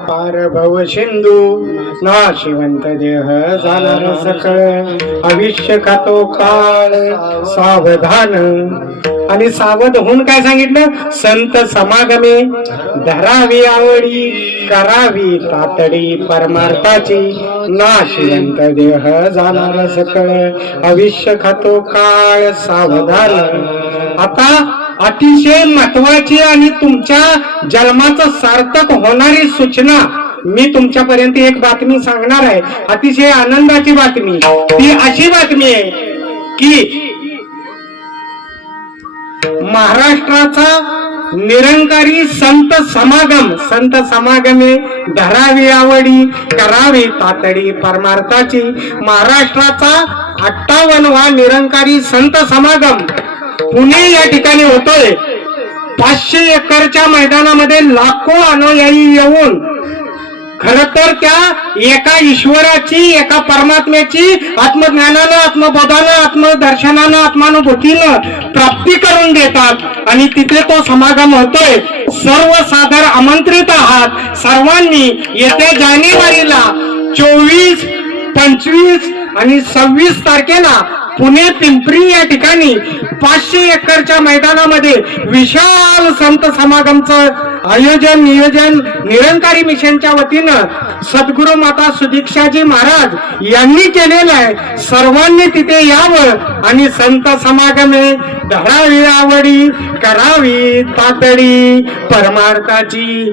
पार भव सिंधू नाशिवंत देह जाणार सकळ आयुष्य खातो काळ सावधान. आणि सावध होऊन काय सांगितलं? संत समागमे धरावी आवडी करावी तातडी परमार्थाची नाशिवंत देह जाणार सकळ आयुष्य खातो काळ सावधान. आता अतिशय महत्वाची आणि तुमच्या जन्माचं सार्थक होणारी सूचना मी तुमच्यापर्यंत एक बातमी सांगणार आहे. अतिशय आनंदाची बातमी. ती अशी बातमी आहे की महाराष्ट्राचा निरंकारी संत समागमे धरावी आवडी करावी तातडी परमार्थाची महाराष्ट्राचा 58वा निरंकारी संत समागम पुणे या ठिकाणी होतोय. 500 एकरच्या मैदानामध्ये लाखो अनुयायी येऊन खर तर त्या एका ईश्वराची एका परमात्म्याची आत्मज्ञानानं आत्मबोधानं आत्मदर्शनानं आत्मानुभूतीनं प्राप्ती करून देतात आणि तिथे तो समागम होतोय. सर्व सादर आमंत्रित आहात. सर्वांनी येत्या जानेवारीला 24, 25 आणि 26 तारखेला पुणे पिंपरी या ठिकाणी 500 एकरच्या मैदानामध्ये विशाल संत समागमचं आयोजन नियोजन निरंकारी मिशनच्या वतीनं सद्गुरु माता सुदीक्षाजी महाराज यांनी केलेलं आहे. सर्वांनी तिथे यावं आणि संत समागमे धरावी आवडी करावी तातडी परमार्थाची